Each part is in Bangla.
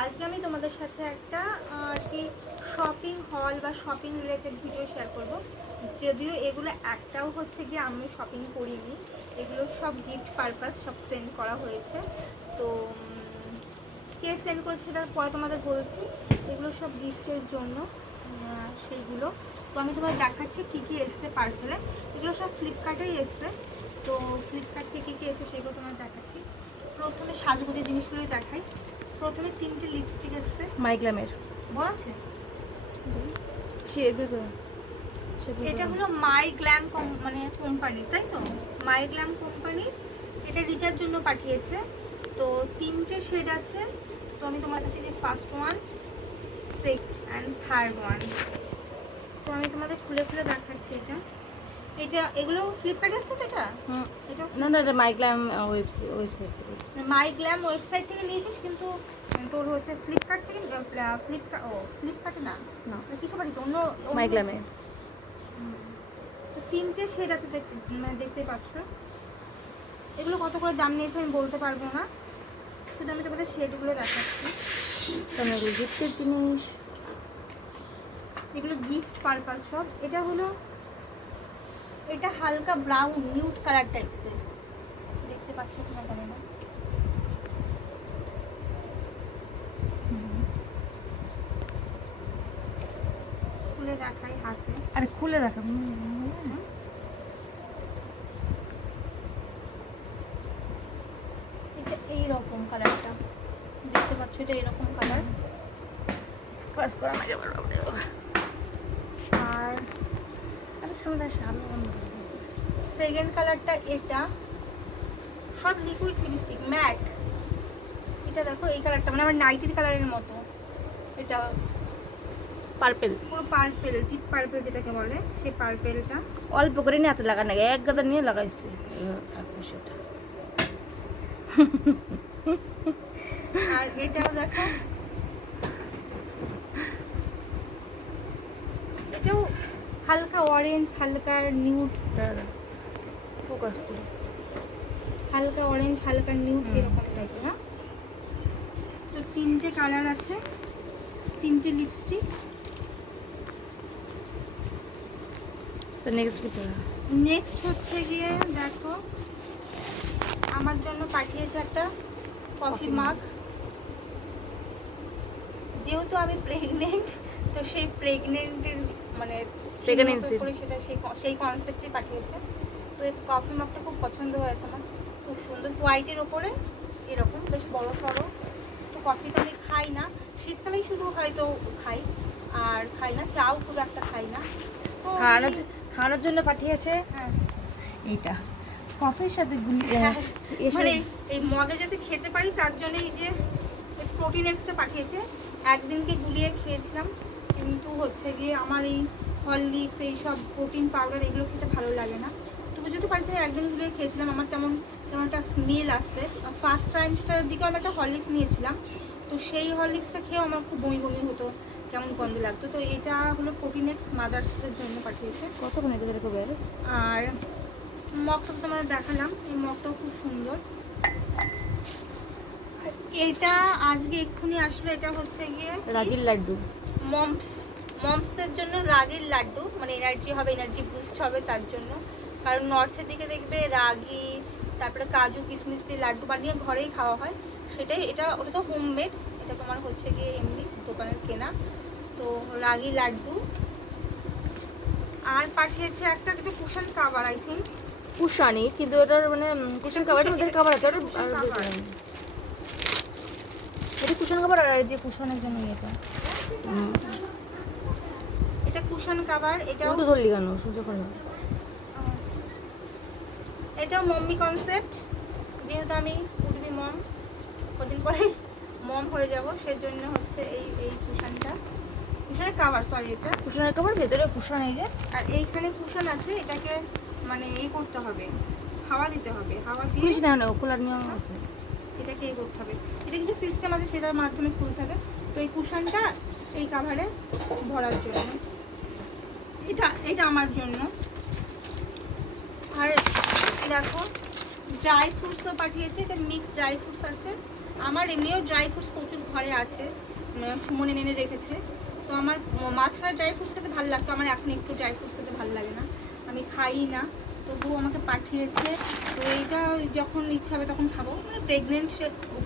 আজকে আমি তোমাদের সাথে একটা আর কি শপিং হল বা শপিং রিলেটেড ভিডিও শেয়ার করব। যদিও এগুলো একটাও হচ্ছে গিয়ে আমি শপিং করিনি, এগুলো সব গিফট পারপাস সব সেন্ড করা হয়েছে। তো কে সেন্ড করেছে সেটা পরে তোমাদের বলছি। এগুলো সব গিফটের জন্য সেইগুলো। তো আমি তোমাদের দেখাচ্ছি কী কী এসছে পার্সেলে। এগুলো সব ফ্লিপকার্টেই এসছে। তো ফ্লিপকার্ট থেকে কী কী এসছে সেগুলো তোমাদের দেখাচ্ছি। প্রথমে সাজগোজের জিনিসগুলোই দেখাই। প্রথমে 3টে লিপস্টিক এসছে মাইগ্লামের, বল আছে। এটা এটা হলো মাই গ্ল্যাম মানে কোম্পানি, তাই তো? মাই গ্ল্যাম কোম্পানি এটা রিচার্জ জন্য পাঠিয়েছে। তো 3টে শেড আছে। তো আমি তোমার কাছে যে first one, and third one, তো আমি তোমাদের খুলে খুলে দেখাচ্ছি। এটা এগুলো ফ্লিপকার্টে আসছে তো? এটা না না, এটা মাইগ্লাম ওয়েবসাইট থেকে। মাই গ্ল্যাম ওয়েবসাইট থেকে নিয়েছিস, কিন্তু তোর হচ্ছে ফ্লিপকার্ট থেকে ফ্লিপকার্টে না না, কিছু পাঠিয়েছে অন্য মাইগ্লামে। তো 3টে শেড আছে, মানে দেখতেই পাচ্ছ। এগুলো কত করে দাম নিয়েছে আমি বলতে পারবো না, শুধু আমি তোমাদের শেডগুলো দেখাচ্ছি। তাহলে গিফটের জিনিস, এগুলো গিফট পারপাস সব। এটা হলো, এটা হালকা ব্রাউন নিউড কালার টাইপসের, দেখতে পাচ্ছ কিনা জানি না। খুলে দেখাই হাতে। আরে খুলে রাখা। এটা এইরকম কালারটা, দেখতে পাচ্ছ, এটা এরকম কালার। পাস করা না যাবে। আর আরে সামনে সামনে বন্ধ হয়ে যাচ্ছে। সেকেন্ড কালারটা এটা, সব লিকুইড লিপস্টিক ম্যাট। এটা দেখো এই কালারটা মানে আমার নাইটির কালারের মতো। এটা পার্পেল, পুরো পার্পেল, ডিপ পার্পেল যেটাকে বলে, সেই পার্পেলটা। অল্প করে নিয়ে হাতে লাগানো, এক গাদা নিয়ে লাগাইছে সেটা। আর এটাও দেখো, এটাও হালকা অরেঞ্জ, হালকা নিউড, ফোকাস করে হালকা অরেঞ্জ, হালকা নিউড এরকম টাইপের। হ্যাঁ, তো 3টে কালার আছে, 3টে লিপস্টিক। তো নেক্সট কি? নেক্সট হচ্ছে গিয়ে দেখো, আমার জন্য পাঠিয়েছে একটা কফি মাগ। যেহেতু আমি প্রেগনেন্ট, তো সেই প্রেগনেন্টের মানে প্রেগনেন্সি করে সেটা সেই কনসেপ্টে পাঠিয়েছে। তো এই কফি মাগটা খুব পছন্দ হয়েছে আমার, খুব সুন্দর হোয়াইটের ওপরে এরকম বেশ বড় সড়ো। তো কফি তো আমি খাই না, শীতকালেই শুধু হয়তো খাই, আর খাই না চাও খুব একটা খাই না। তো খাওয়ানোর জন্য পাঠিয়েছে। হ্যাঁ, এইটা কফির সাথে মানে এই মগে যাতে খেতে পারি তার জন্য এই যে প্রোটিন এক্সট্রা পাঠিয়েছে। একদিনকে গুলিয়ে খেয়েছিলাম, কিন্তু হচ্ছে গিয়ে আমার এই হরলিক্স, এই সব প্রোটিন পাউডার এগুলো খেতে ভালো লাগে না। তো বুঝতে পারছি, একদিন গুলিয়ে খেয়েছিলাম, আমার তেমন একটা স্মেল আসছে। ফার্স্ট টাইমসটার দিকেও আমি একটা হরলিক্স নিয়েছিলাম, তো সেই হরলিক্সটা খেয়েও আমার খুব বমি বমি হতো, কেমন গন্ধ লাগতো। তো এটা হলো প্রোটিন এক্স মাদার্সের জন্য পাঠিয়েছে। কতক্ষণ এটা করবে? আর মগটা তো তোমাদের দেখালাম, এই মগটাও খুব সুন্দর। এটা আজকে এক্ষুনি আসলো, এটা হচ্ছে গিয়ে রাগির লাড্ডু। মমসদের জন্য রাগির লাড্ডু, মানে এনার্জি হবে, এনার্জি বুস্ট হবে তার জন্য। কারণ নর্থের দিকে দেখবে রাগি, তারপরে কাজু কিশমিশ দিয়ে লাড্ডু বানিয়ে ঘরেই খাওয়া হয়, সেটাই এটা। ওটা তো হোমমেড, এটা তোমার হচ্ছে গিয়ে এমনি দোকানের কেনা। তো রাগি লাড্ডু। আর পাঠিয়েছে একটা কিছু কুশন কাভার, আই থিঙ্ক কুশানি, কিন্তু এটার মানে কুশন কাভারের মধ্যে কাভার আছে। এটা কুশন কাভার, আর যে কুশনের জন্য এটা এটা কুশন কাভার। এটাও তো ধরলি কেন সহ্য করে না। এটাও মম্মি কনসেপ্ট, যেহেতু আমি উঠবি মম, কদিন পরে মম হয়ে যাব, সেজন্য হচ্ছে এই কুশনটা, কুশনের কাভার, সরি এটা কুশনের কাভার, ভেতরে কুশন। এই যে, আর এইখানে কুশন আছে, এটাকে মানে এই করতে হবে, হাওয়া দিতে হবে, হাওয়া দিয়ে খুলিস না কুলার নিয়ম আছে, এটাকে এই করতে হবে। এটা কিছু সিস্টেম আছে, সেটার মাধ্যমে খুলতে হবে। তো এই কুশনটা এই কাভারে ভরার জন্য, এটা আমার জন্য। আর দেখো ড্রাই ফ্রুটসও পাঠিয়েছে, এটা মিক্স ড্রাই ফ্রুটস আছে, আমার এমনিও ড্রাই ফ্রুটস প্রচুর ঘরে আছে, সুমন এনে রেখেছে। তো আমার মাঝখানে ড্রাই ফ্রুটস খেতে ভালো লাগতো, আমার এখন একটু ড্রাই ফ্রুটস খেতে ভালো লাগে না, আমি খাই না। তবুও আমাকে পাঠিয়েছে। তো এইটা যখন ইচ্ছা হবে তখন খাবো, মানে প্রেগনেন্ট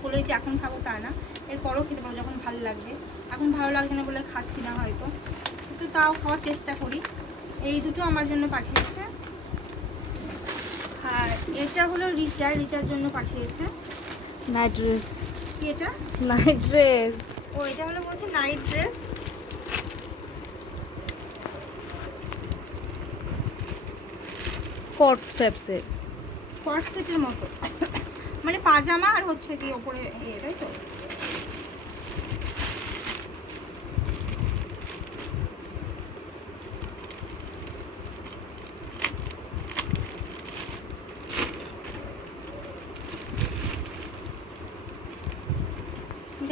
বলে যে এখন খাবো তা না, এরপরও খেতে পারবো যখন ভালো লাগবে। এখন ভালো লাগছে না বলে খাচ্ছি না হয়তো, কিন্তু তাও খাওয়ার চেষ্টা করি। এই দুটো আমার জন্য পাঠিয়েছে। আর এটা হলো রিচার জন্য পাঠিয়েছে। নাইট ড্রেস, কি এটা? Night dress. ও এটা হলো বলছে নাইট ড্রেস। কট স্টেপসের। কট সেটের মতো, মানে পাজামা আর হচ্ছে কি ওপরে তাই তো।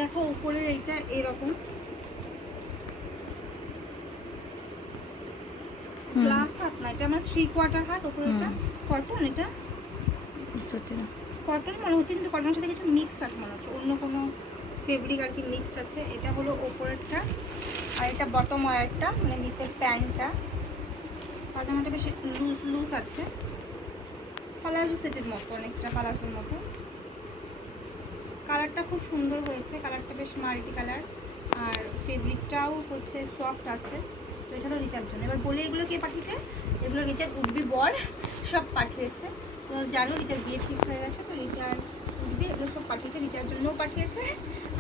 দেখো উপরের এইটা এরকম গ্লাস হাত না, এটা আমার 3/4 হাত। উপরে এটা কটন, এটা বুঝতে পারছি না। কটন মনে হচ্ছে, কিন্তু কটনের সাথে কিছু মিক্সড আছে মনে হচ্ছে, অন্য কোনো ফেব্রিক আর কি মিক্সড আছে। এটা হলো ওপরেরটা, আর এটা বটম ওয়ারটা, মানে নিচের প্যান্টটা। পাজামাটা বেশি লুজ আছে, পালাজো সেটের মতো, অনেকটা পালাজোর মতো। কালারটা খুব সুন্দর হয়েছে, কালারটা বেশ মাল্টি কালার, আর ফেব্রিকটাও হচ্ছে সফট আছে। তো এটা হলো রিচার জন্য। এবার বলি এগুলো কে পাঠিয়েছে? এগুলো রিচার উঠবি বর সব পাঠিয়েছে। তো জানো রিচার বিয়ে ঠিক হয়ে গেছে, তো রিচার উঠবি এগুলো সব পাঠিয়েছে, রিচার জন্যও পাঠিয়েছে।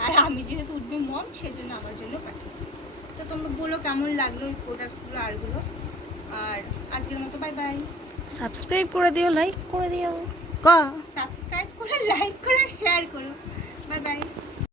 আর আমি যেহেতু উঠবি মম, সেজন্য আমার জন্য পাঠিয়েছে। তো তোমরা বলো কেমন লাগলো এই প্রোডাক্টসগুলো আরগুলো। আর আজকের মতো বাই বাই। সাবস্ক্রাইব করে দিও, লাইক করে দিও। ক সাবস্ক্রাইব করে, লাইক করে, শেয়ার করো। Bye bye.